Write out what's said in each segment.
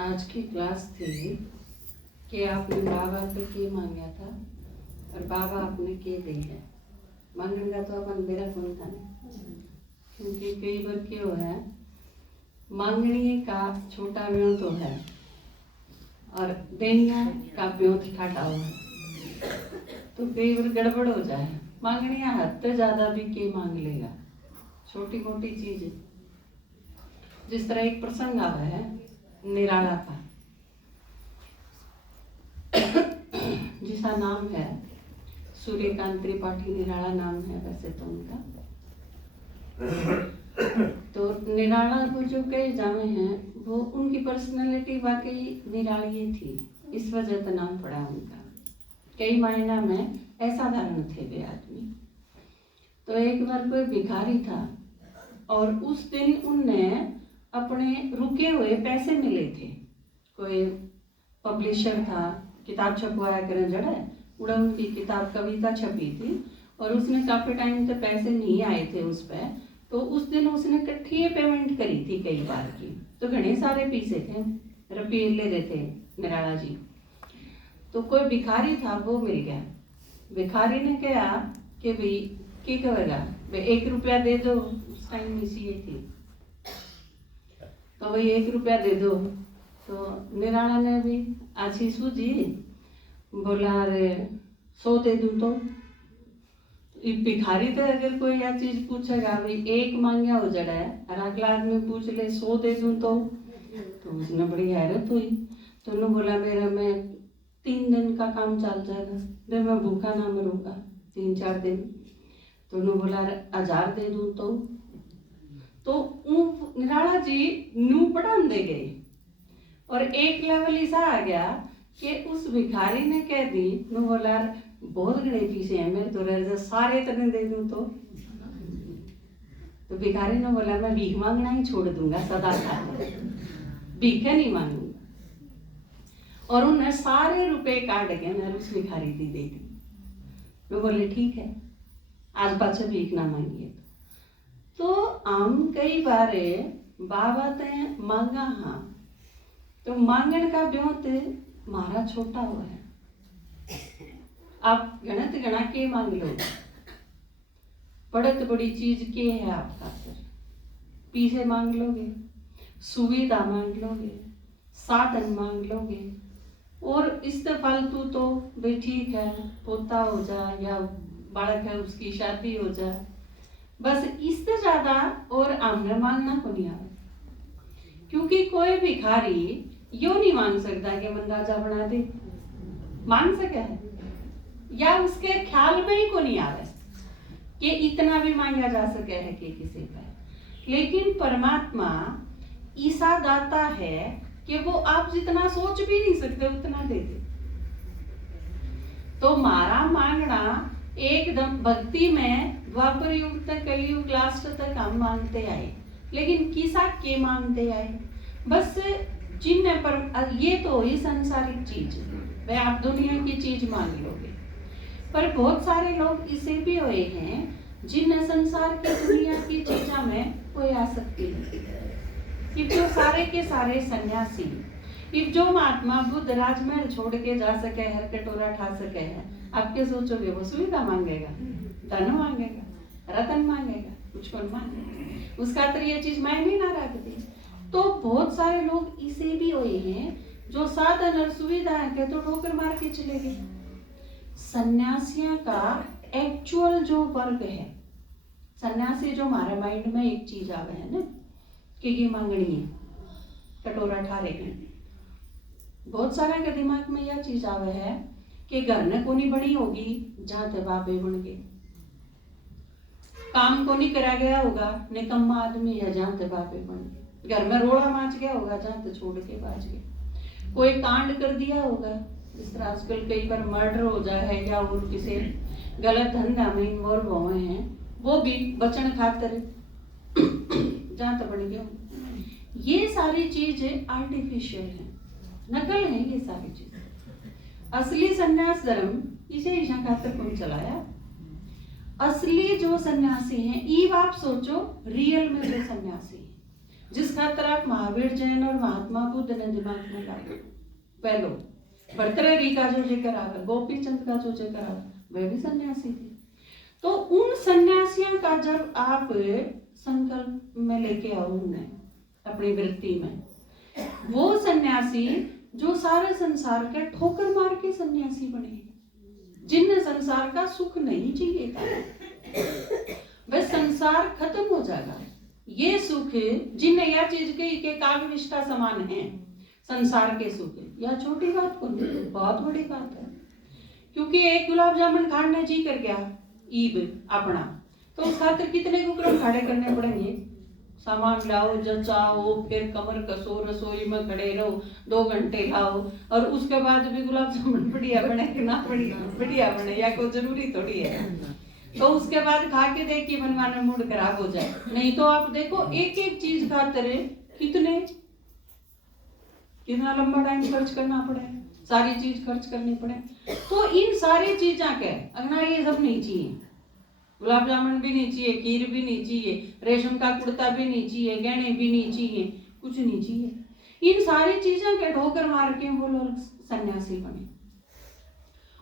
आज की क्लास थी कि आपने बाबा से के मांगा था और बाबा आपने के दी है। मांगने का तो अपन मेरा कौन था नहीं, क्योंकि कई बार क्यों है मांगने का छोटा व्यों तो है और देनिया का व्यों ठाटा हुआ है, तो कई बार गड़बड़ हो जाए। मांगनिया हद से ज्यादा भी के मांग लेगा, छोटी मोटी चीज। जिस तरह एक प्रसंग आवा है निराला का, जिसका नाम है सूर्यकांत त्रिपाठी, निराला नाम है वैसे तो उनका। तो निराला को जो कहे जावे हैं वो उनकी पर्सनालिटी वाकई निराली थी, इस वजह से नाम पड़ा उनका। कई मायना में असाधारण थे वे आदमी। तो एक बार कोई भिखारी था और उस दिन उनने अपने रुके हुए पैसे मिले थे। कोई पब्लिशर था, किताब छपवाया करें जड़ा उड़ा, उनकी किताब कविता छपी थी और उसने काफी टाइम से पैसे नहीं आए थे उस पे। तो उस दिन उसने इकट्ठी पेमेंट करी थी कई बार की, तो घने सारे पीसे थे, रुपये ले रहे थे निराला जी। तो कोई भिखारी था वो मिल गया। भिखारी ने कहा कि भाई क्या करेगा, भाई 1 रुपया दे दो। उस टाइम में सी थी, तो भाई 1 रुपया दे दो। तो निराला ने भी अच्छी सूझी, बोला अरे 100 दे दूं तो। भिखारी तो अगर कोई यह चीज पूछेगा भाई 1 मांगा हो जड़ा है और अगला आदमी पूछ ले 100 दे दूं तो उसने बड़ी हैरत हुई। तो उन्होंने बोला मेरा मैं 3 दिन का काम चल जाएगा, फिर मैं भूखा ना मरूंगा 3-4 दिन। तो उन्होंने बोला 1000 दे दूं तो निराला जी नू बढ़ान दे गए और एक लेवल ऐसा आ गया कि उस भिखारी ने कह दी, नु बोला बहुत घने पीछे हैं मेरे तो रह सारे तरह दे दूं तो भिखारी ने बोला मैं भीख मांगना ही छोड़ दूंगा सदा का, भीख नहीं मांगूंगा। और उन्हें सारे रुपए काट के मैं उस भिखारी दी दे दी। वो बोले ठीक है, आज पाछे भीख ना मांगिए। तो हम कई बार बाबा ते मांगा हाँ, तो मांगन का ब्योत मारा छोटा हुआ है। आप गणत गणा के मांग लो, बड़त बड़ी चीज के है आपका सर, पीछे मांग लोगे, सुविधा मांग लोगे, साधन मांग लोगे, और इससे फालतू तो भाई ठीक है पोता हो जाए या बालक है उसकी शादी हो जाए, बस इससे ज्यादा और हमने मांगना को नहीं आवे। क्योंकि कोई भिखारी यो नहीं मांग सकता कि मन राजा बना दे, मांग सके है या उसके ख्याल में ही को नहीं आवे कि इतना भी मांगा जा सके है कि किसी का। लेकिन परमात्मा ऐसा दाता है कि वो आप जितना सोच भी नहीं सकते उतना दे दे। तो मारा मांगना एकदम भक्ति में द्वापर युग तक कलयुग लास्ट तक हम मांगते आए, लेकिन किसा के मांगते आए बस जिन्हें पर ये तो ही सांसारिक चीज वे आप दुनिया की चीज मांग लोगे। पर बहुत सारे लोग इसे भी हुए हैं जिन्हें संसार की दुनिया की चीजा में कोई आसक्ति नहीं। कि जो सारे के सारे सन्यासी, कि जो महात्मा बुद्ध राजमहल छोड़ के जा सके हर कटोरा खा सके है, आपके सोचोगे वो सुविधा मांगेगा, धन मांगेगा, रतन मांगेगा, कुछ कौन मांगेगा, उसका तो ये चीज मायने ना रखती। तो बहुत सारे लोग इसे भी हुए हैं जो साधन और सुविधा के तो ठोकर मार के चले गए। सन्यासियों का एक्चुअल जो वर्ग है, सन्यासी जो हमारे माइंड में एक चीज आवे है ना कि मांगनी है, कटोरा ठारे हैं, बहुत सारे के दिमाग में यह चीज आवे है कि घर ने कोनी बनी होगी जहां ते बाबे बन गए, काम को नहीं करा गया होगा निकम्मा आदमी है जहां ते बाबे बन गए, घर में रोड़ा माच गया होगा जहां ते छोड़ के बाज गए, कोई कांड कर दिया होगा, इस तरह आजकल कई बार मर्डर हो जाए है या और किसी गलत धंधा में इन्वॉल्व हुए हैं, वो भी बचन खातर जहां तक बन गया। ये सारी चीजें आर्टिफिशियल है, नकल है ये सारी चीजें। असली सन्यास धर्म इसे ईशा खातर कौन चलाया? असली जो सन्यासी हैं, ईव आप सोचो रियल में जो सन्यासी है जिस खातर आप महावीर जैन और महात्मा बुद्ध ने दिमाग में लाए। पहलो भर्तृहरि का जो जिक्र आवे, गोपी चंद का जो जिक्र आवे, वे भी सन्यासी थे। तो उन सन्यासियों का जब आप संकल्प में लेके आओ उन्हें अपनी वृत्ति में, वो सन्यासी जो सारे संसार के ठोकर मार के सन्यासी बने, जिन्हें संसार का सुख नहीं चाहिए था, वह संसार खत्म हो जाएगा। ये सुख जिन्हें यह चीज के काव्य निष्ठा समान है, संसार के सुख, यह छोटी बात को नहीं, बहुत बड़ी बात है। क्योंकि एक गुलाब जामुन खाने जी कर गया ईब अपना, तो उस खातिर कितने कुकरम खड़े करने पड़ेंगे, सामान लाओ, जचाओ, फिर कमर कसो, रसोई में खड़े रहो, 2 घंटे लाओ, और उसके बाद भी गुलाब जामुन बढ़िया बने कि ना बढ़िया बने, या कोई जरूरी थोड़ी है। तो उसके बाद खा के देखिए मनमाना मूड खराब हो जाए। नहीं तो आप देखो एक एक चीज खातिर कितना लंबा टाइम खर्च करना पड़े, सारी चीज खर्च करनी पड़े। तो इन सारी चीजा के अगना ये सब नहीं चाहिए, गुलाब जामुन भी नहीं चाहिए, खीर भी नहीं चाहिए, रेशम का कुर्ता भी नहीं चाहिए, गहने भी नहीं चाहिए, कुछ नहीं चाहिए। इन सारी चीजों के ठोकर मार के वो लोग सन्यासी बने।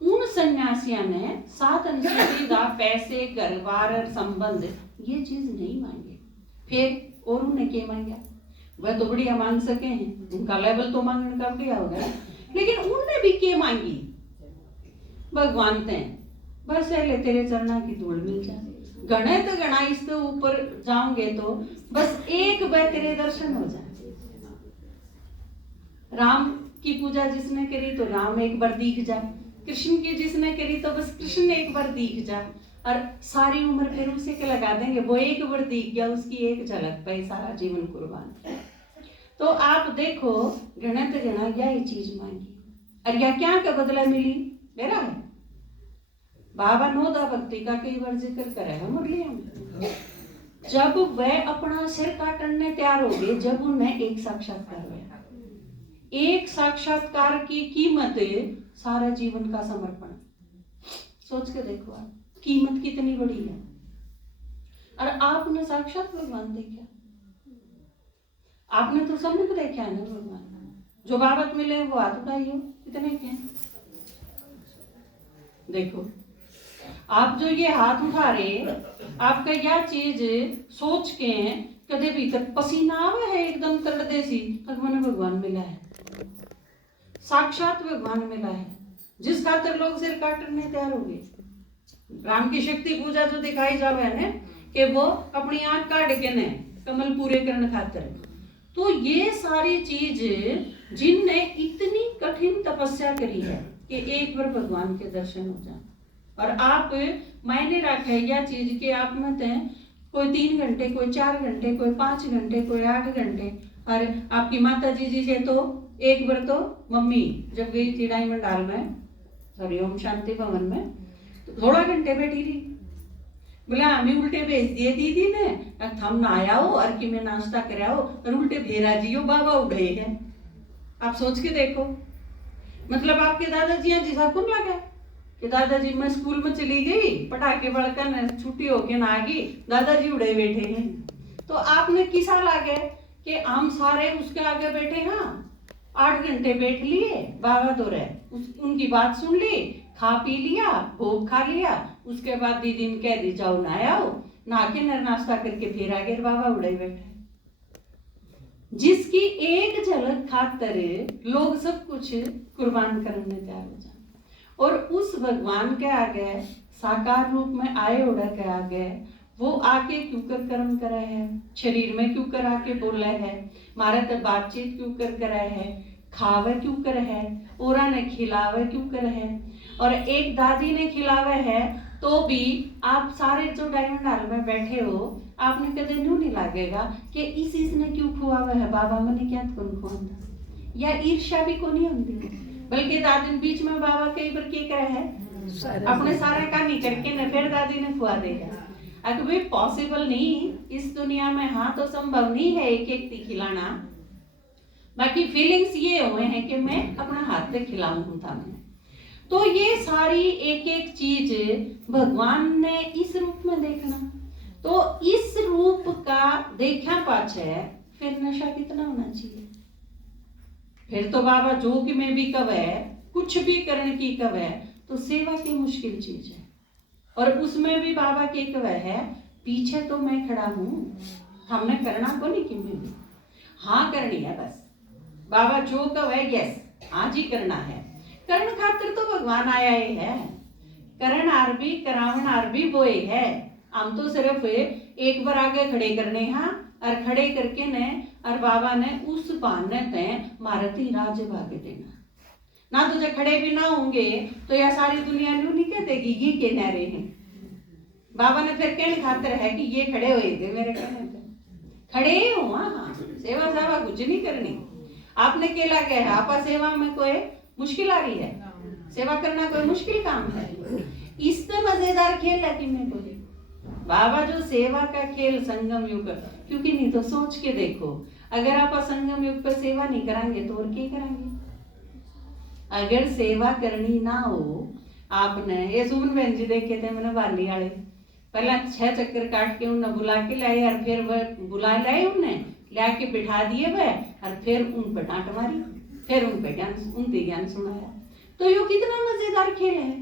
उन सन्यासियों ने साधन सुविधा, पैसे, घर बार और संबंध ये चीज नहीं मांगे। फिर और उन्हें क्या मांगा, वह तो बढ़िया मांग सके हैं, उनका लेवल तो मांगने का बढ़िया होगा, लेकिन उनने भी क्या मांगी, भगवान ते बस ले तेरे चरणा की धूल मिल जाए, गणे तो गणा इसके ऊपर जाओगे तो बस एक बार तेरे दर्शन हो जाए। राम की पूजा जिसने करी तो राम एक बार दिख जाए, कृष्ण की जिसने करी तो बस कृष्ण एक बार दिख जाए, और सारी उम्र फिर उसी के लगा देंगे, वो एक बार दिख गया, उसकी एक झलक पे सारा जीवन कुर्बान। तो आप देखो गणत गणा यही चीज मांगी, और या क्या का बदला मिली, मेरा है बाबा नोदा भक्ति का कई बार जिक्र करे है मुरलिया में। जब वह अपना सिर काटने तैयार हो गए, जब उन्हें एक साक्षात्कार हुआ, एक साक्षात्कार की कीमत सारा जीवन का समर्पण। सोच के देखो आप, कीमत कितनी बड़ी है। और आपने साक्षात भगवान देखा, आपने तो सन्मुख देखा है ना भगवान। जो बाबत मिले वो हाथ उठाइयो, कितने के देखो। आप जो ये हाथ उठा रहे, आपका यह चीज सोच के कदे भीतर पसीना आवे है एकदम तड़दे सी, तक मैंने भगवान मिला है, साक्षात भगवान मिला है, जिस खातर लोग सिर काटने तैयार हो गए। राम की शक्ति पूजा जो दिखाई जावे है ना, कि वो अपनी आंख काट के ने कमल पूरे करने खातर। तो ये सारी चीज जिनने इतनी कठिन तपस्या करी है कि एक बार भगवान के दर्शन हो जाए। और आप मायने रखे यह चीज कि आप मत कोई 3 घंटे, कोई 4 घंटे, कोई 5 घंटे, कोई 8 घंटे। और आपकी माता जी से तो एक बार तो मम्मी जब गई थी डायमंड हॉल में, सॉरी ओम शांति भवन में, तो थोड़ा घंटे बैठी रही, बोला हमें उल्टे भेज दिए दीदी ने, हम ना आया हो और कि मैं नाश्ता कराओ और उल्टे भेरा जियो बाबा उड़े हैं। आप सोच के देखो, मतलब आपके दादाजी जैसा कौन लगा कि दादाजी मैं स्कूल में चली गई, पटाखे बड़कन छुट्टी होके ना आ गई, दादाजी उड़े बैठे हैं। तो आपने किसा लागे कि हम सारे उसके आगे बैठे, हाँ 8 घंटे बैठ लिए, बाबा तो रहे उनकी बात सुन ली, खा पी लिया, भोग खा लिया, उसके बाद दीदी ने कह दी जाओ नहाओ, नहा के नाश्ता करके फिर आगे बाबा उड़े बैठे। जिसकी एक झलक खातर लोग सब कुछ कुर्बान करने तैयार हो जाए, और उस भगवान के आगे साकार रूप में आए उड़ा के आगे वो आके क्यों कर कर्म करे है, शरीर में क्यों कर आके बोले है, मारे तो बातचीत क्यों कर करे है, खावे क्यों करे है, औरा ने खिलावे क्यों करे है। और एक दादी ने खिलावे है तो भी आप सारे जो डायमंड हॉल में बैठे हो, आपने कदे न्यू नहीं लागेगा कि इस ने क्यों खुआवे है, बाबा मैंने क्या कौन खुआंदा, या ईर्ष्या भी को नहीं होती। बल्कि दादी बीच में बाबा कई बार क्या करे है, अपने सारा काम ही करके न फिर दादी ने खुआ देगा। अगर भाई पॉसिबल नहीं इस दुनिया में, हाँ तो संभव नहीं है एक एक ती खिलाना, बाकी फीलिंग्स ये हुए हैं कि मैं अपना हाथ से खिलाऊं था मैं। तो ये सारी एक एक चीज भगवान ने इस रूप में देखना, तो इस रूप का देखा पाछे फिर नशा कितना होना चाहिए? फिर तो बाबा जोग में भी कवे, कुछ भी करने की कवे, तो सेवा की मुश्किल चीज है। और उसमें भी बाबा की कवे है, पीछे तो मैं खड़ा हूँ, हमने करना को नहीं कि मैं भी हाँ करनी है बस। बाबा जो कवे यस हाँ जी करना है। करण खातिर तो भगवान आया ही है, करण आर भी करावन आर भी वो ही है। हम तो सिर्फ एक बार आगे खड़े करने हाँ, और खड़े करके ने और बाबा ने उस बहाने ते मारती राज भागे देना ना। तुझे खड़े भी ना होंगे तो यह सारी दुनिया न्यू नहीं कह देगी ये के नारे हैं। बाबा ने फिर कहने खातिर है कि ये खड़े हुए थे, मेरे कहने थे खड़े ही हो। हाँ सेवा सावा कुछ नहीं करनी। आपने केला क्या है, आपा सेवा में कोई मुश्किल आ रही है? सेवा करना कोई मुश्किल काम है? इससे मजेदार खेल है कि मैं बोली बाबा जो सेवा का खेल संगम युग, क्योंकि नहीं तो सोच के देखो, अगर आप संगम युग पर सेवा नहीं कराएंगे तो और क्या करेंगे? अगर सेवा करनी ना हो, आपने ये सुमन बहन जी देखे थे मैंने बाली वाले, पहला 6 चक्कर काट के उन्हें बुला के लाए और फिर वह बुला लाए उन्हें ला के बिठा दिए वह, और फिर उन पर डांट मारी, फिर उन पे ज्ञान सुनाया। तो ये कितना मजेदार खेल है।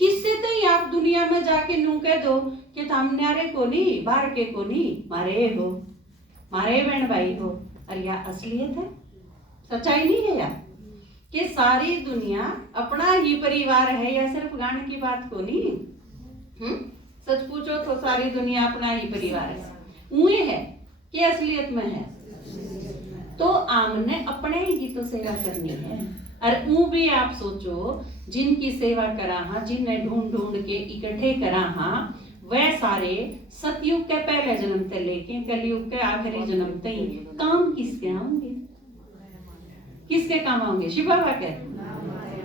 किससे तो ही आप दुनिया में जाके नू कह दो कि तुम न्यारे को नहीं, बाहर के को नहीं, मारे हो, मारे बहन भाई हो, और यह असलियत है, सच्चाई नहीं है यार कि सारी दुनिया अपना ही परिवार है, या सिर्फ गांड की बात को नहीं। सच पूछो तो सारी दुनिया अपना ही परिवार है, उए है कि असलियत में है। तो आमने अपने ही तो सेवा करनी है। और ऊ भी आप सोचो जिनकी सेवा करा हाँ, जिन्हें ढूंढ ढूंढ के इकट्ठे करा हाँ, वह सारे सतयुग के पहले जन्म से लेके कलयुग के आखिरी जन्म तक काम किसके आएंगे? किसके काम आएंगे? शिव बाबा के।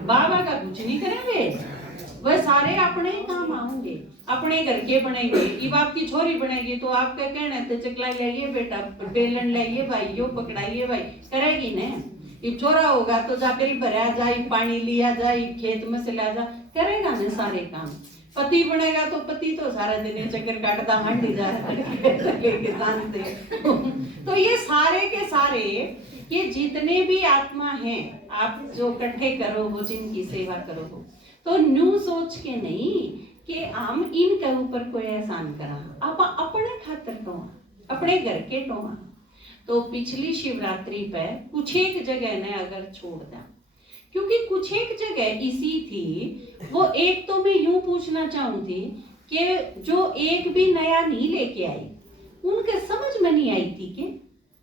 बाबा का कुछ नहीं करेंगे, वह सारे अपने ही काम आएंगे, अपने घर के बनेंगे। अब आपकी छोरी बनेगी तो आपका कहना तो चकला लाइए बेटा, बेलन लाइए भाई, यो पकड़ाइए भाई, करेगी ने। अब छोरा होगा तो जाकर भरा जाए, पानी लिया जाए, खेत में से ला जा, करेगा ने सारे काम। पति बनेगा तो पति तो सारा दिन चक्कर काटता हांडी जा किसान से। तो ये सारे के सारे ये जितने भी आत्मा हैं, आप जो इकट्ठे करो हो, जिनकी सेवा करो हो, तो न्यू सोच के नहीं कि हम इनके ऊपर कोई एहसान करा, आप अपने खातिर टोआ, अपने घर के टोआ। तो पिछली शिवरात्रि पे कुछ एक जगह ने अगर छोड़ दिया, क्योंकि कुछ एक जगह इसी थी, वो एक तो मैं यूं पूछना चाहूंगी कि जो एक भी नया नहीं लेके आई, उनके समझ में नहीं आई थी कि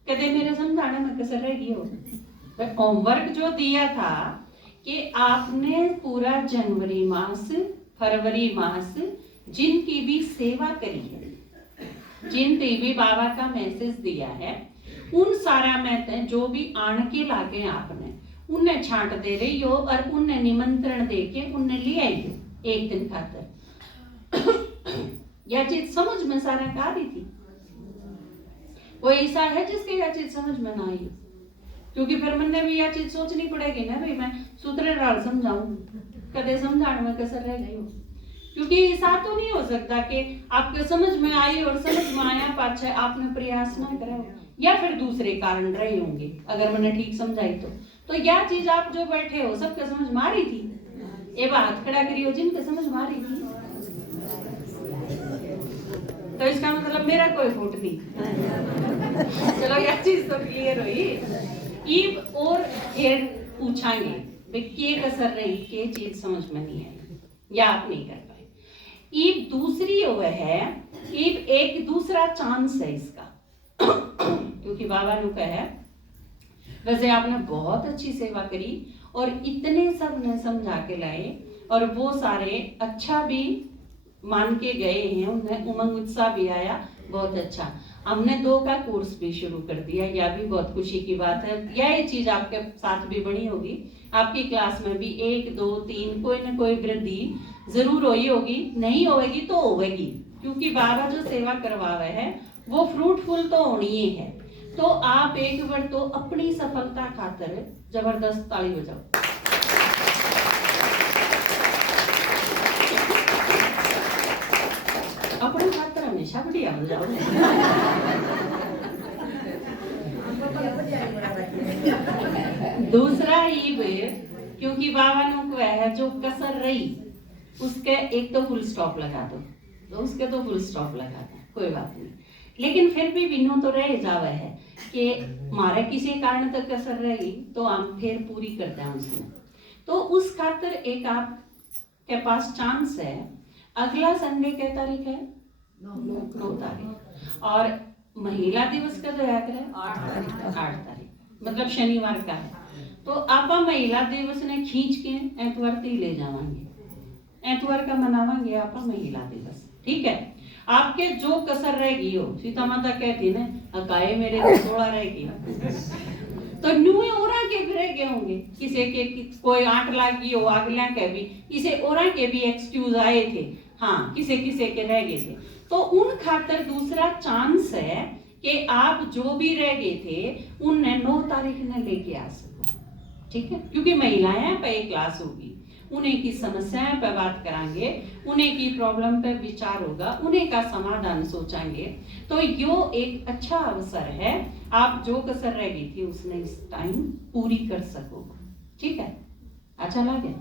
कदे मेरे समझाने में कसर रह गई हो। होमवर्क जो दिया था कि आपने पूरा जनवरी मास, फरवरी मास जिनकी भी सेवा करी है, जिन भी बाबा का मैसेज दिया है, उन सारा में जो भी आण के लागे आपने उन्हें छांट दे रही हो और उन्हें निमंत्रण दे के उन्हें ले आई हो एक दिन खातर। यह चीज समझ में सारा का रही थी। कोई ऐसा है जिसके यह चीज समझ में ना आई? क्योंकि फिर मैंने भी यह चीज सोचनी पड़ेगी ना भाई, मैं सूत्रधार समझाऊं, कदे समझाने में कसर रह गई हो। क्योंकि ऐसा तो नहीं हो सकता कि आपके समझ में आई और समझ में आया पाछे आपने प्रयास ना करा, या फिर दूसरे कारण रहे होंगे अगर मैंने ठीक समझाई तो यह चीज आप जो बैठे हो सबके समझ में आ रही थी। ये बात खड़ा करियो जिनके समझ में आ रही थी, तो इसका मतलब मेरा कोई फूट नहीं। चलो यह चीज तो क्लियर हुई। ईब और फिर पूछांगे के कसर रही, के चीज समझ में नहीं आई या आप नहीं कर पाए। ईब दूसरी वह है, ईब एक दूसरा चांस है इसका। क्योंकि बाबा ने कहा वैसे आपने बहुत अच्छी सेवा करी और इतने सब ने समझा के लाए और वो सारे अच्छा भी मान के गए हैं, उन्हें उमंग उत्साह भी आया, बहुत अच्छा। हमने 2 का कोर्स भी शुरू कर दिया, यह भी बहुत खुशी की बात है। यह चीज आपके साथ भी बनी होगी, आपकी क्लास में भी 1 2 3 कोई ना कोई वृद्धि जरूर हुई होगी, नहीं होगी तो होगी, क्योंकि बाबा जो सेवा करवावे है वो फ्रूटफुल तो होनी ही है। तो आप एक बार तो अपनी सफलता खातिर जबरदस्त ताली बजाओ। अपने खातिर हमेशा बढ़िया बजाओ। दूसरा ही वे क्योंकि बाबा ने है जो कसर रही उसके एक तो फुल स्टॉप लगा दो, तो उसके तो फुल स्टॉप लगा दो, कोई बात नहीं। लेकिन फिर भी बिनो तो रह जावे है कि मारे किसी कारण तक कसर रही तो हम फिर पूरी करते हैं उसमें। तो उस खातर एक आप के पास चांस है, अगला संडे क्या तारीख है? 9 तारीख। और महिला दिवस का तो याद है 8 तारीख, मतलब शनिवार का है। तो आप महिला दिवस ने खींच के एतवार ती ले जावांगे, एतवार का मनावांगे आप महिला दिवस, ठीक है। आपके जो कसर रहेगी हो, सीता माता कहती ना अकाए मेरे थोड़ा रहेगी, तो न्यूए ओरा के भी रह गए होंगे, किसी के कोई 8 लाख की हो अगला के भी, इसे ओरा के भी एक्सक्यूज आए थे, हाँ किसे किसे के रह गए थे। तो उन खातर दूसरा चांस है कि आप जो भी रह गए थे उन्हें 9 तारीख ने लेके आ सको, ठीक है। क्योंकि महिलाएं पे एक क्लास होगी, उन्हें की समस्याएं पे बात करांगे, उन्हें की प्रॉब्लम पे विचार होगा, उन्हें का समाधान सोचेंगे। तो यो एक अच्छा अवसर है, आप जो कसर रह गई थी उसने इस टाइम पूरी कर सको, ठीक है। अच्छा लगे?